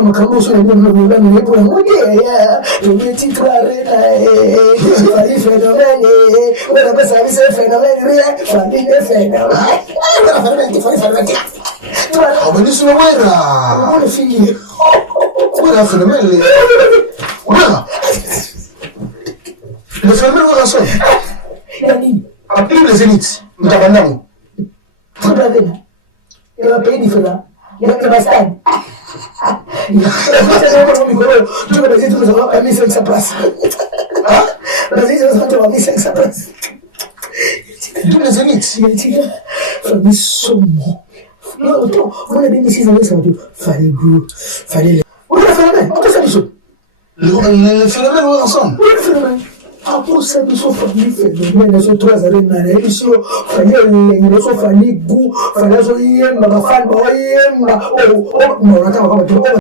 Mama makamuso na mimi nipo ngea. Tumeti clarena fali fenomene. Wala basa ni fenomene ria fali fenomene. Fali. Abani sio wera. Mbona fingi? Wera fenomene. Wera. Le fenomene wera so. Yani Après les zéniths, mtabandangu. Tudadena. Ela pedi fela. Ela bastante. Tu vas dire que tu vas mis sa place. Vas-y, tu vas mis sa place. Tous les zéniths. Il dit famille somo. Non, non, on a des messieurs avec ça. Fallait. On a fait la main. On a fait ça. Le phénomène est ensemble. On a fait la main. Après ça, ils sont famille phénomène. Ils sont 3 années dans la émission. Fallait les sont famille goût. Fallait les yemba, fallait les yemba. Oh, non, attends,